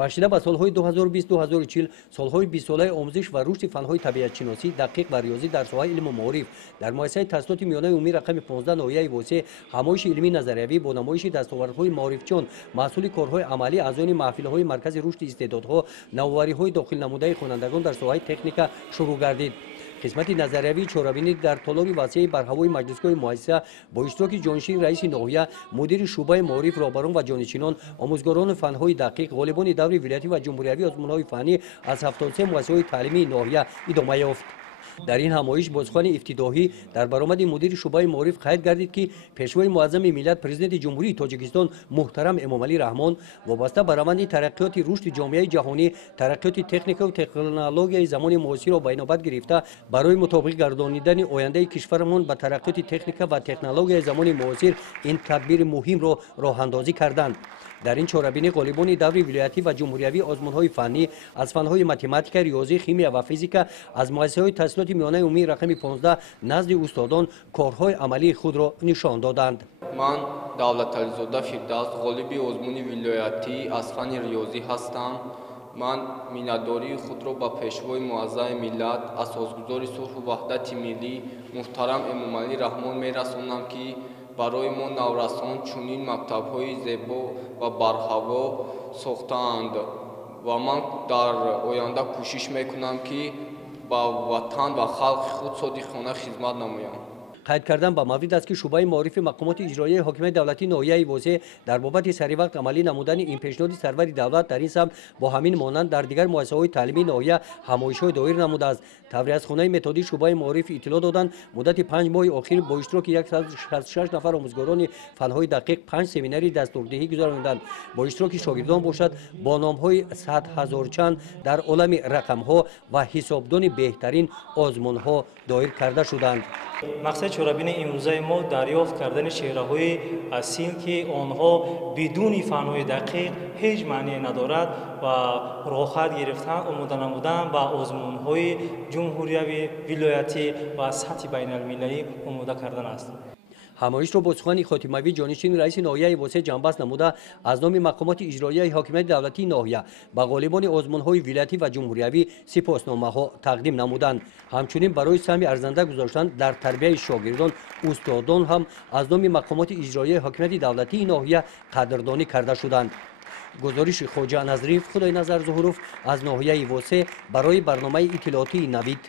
бахшида ба солҳои 2020-2040 солҳои 20 солаи омӯзиш ва рушди фанҳои табиатшиносӣ, дақиқ ва риёзӣ дар соҳаи илму маориф дар муассисаи таҳсилоти миёнаи умумии рақами 15 ноҳияи восеъ, ҳамоиши илмии назариявӣ бо намоиши дастовардҳои маорифчиён, маҳсули корҳои амалӣ аъзоёни маҳфилҳои маркази рушди истеъдодҳо, навовариҳои дохилнамудаи хонандагон дар соҳаи техника шурӯъ гардид. қисмати назариявии чорабинӣ дар толори васеъи бар ҳавои маҷлисгоҳи муассиса бо иштироки ҷонишини раиси ноҳия, мудири шуъбаи маориф, роҳбарон ва ҷонишинон, омӯзгорони фанҳои дақиқ, ғолибони даври вилоятӣ ва ҷумҳуриявии озмунҳои фанӣ аз 73 муассисаҳои таълимии ноҳия идома ёфт. дар ин ҳамоиш бо сухани ифтидоҳӣ дар баромади мудири шуъбаи маориф қайд гардид ки пешвои муаззами миллат президенти ҷумҳурии тоҷикистон муҳтарам Эмомалӣ Раҳмон вобаста ба раванди тараққиёти рушди ҷомеаи ҷаҳонӣ, тараққиёти техникаву технологияи замони муосирро ба инобат гирифта барои мутобиқ гардонидани ояндаи кишварамон ба тараққиёти техника ва технологияи замони муосир ин тадбири муҳимро роҳандозӣ карданд. дар ин чорабинӣ ғолибони даври вилоятӣ ва ҷумҳуриявии озмунҳои фанӣ аз фанҳои математика, риёзӣ, химия ва физика аз муассисаҳои таҳсилоти миёнаи умумии рақами 15 назди устодон корҳои амалии худро нишон доданд. ман Давлатализода Фирдавс, ғолиби озмуни вилоятӣ аз фани риёзӣ ҳастам. ман миннатдории худро ба пешвои муаззами миллат, асосгузори сулҳу ваҳдати миллӣ муҳтарам Эмомалӣ Раҳмон мерасонам ки барои мо наврасон чунин мактабҳои зебо ва барҳаво сохтаанд ва ман дар оянда кӯшиш мекунам ки ба ватан ва халқи худ содиқона хизмат намоям. қайд кардан ба маврид аст ки шуъбаи маорифи мақомоти иҷроияи ҳокимияти давлатии ноҳияи восеъ дар бобати саривақт амалӣ намудани ин пешниҳоди сарвари давлат дар ин самт бо ҳамин монанд дар дигар муассисаҳои таълимии ноҳия ҳамоишҳои доир намудааст. тавриятхонаи методии шуъбаи маориф иттилоъ доданд муддати 5 моҳи охир бо иштироки 166 нафар омӯзгорони фанҳои дақиқ 5 семинари дастурдиҳӣ гузаронданд. бо иштироки шогирдон бошад бо номҳои садҳазорчанд дар олами рақамҳо ва ҳисобдони беҳтарин озмунҳо доир карда шуданд. мақсади чорабини имрӯзаи мо дарёфт кардани чеҳраҳои асил ки онҳо бидуни фанҳои дақиқ ҳеҷ маъние надорад ва роҳат гирифтан омода намудан ба озмунҳои ҷумҳуриявӣ, вилоятӣ ва сатҳи байналмилалӣ омода кардан аст. ҳамоишро бо сухани хотимавӣ ҷонишини раиси ноҳияи восеъ ҷанбаст намуда аз номи мақомоти иҷроияи ҳокимияти давлатии ноҳия ба ғолибони озмунҳои вилоятӣ ва ҷумҳуриявӣ сипосномаҳо тақдим намуданд. ҳамчунин барои сами арзанда гузоштан дар тарбияи шогирдон устодон ҳам аз номи мақомоти иҷроияи ҳокимияти давлатии ноҳия қадрдонӣ карда шуданд. гузориши хоҷа Назриф, Худойназар Зуҳуров аз ноҳияи восеъ барои барномаи иттилоотии Навид.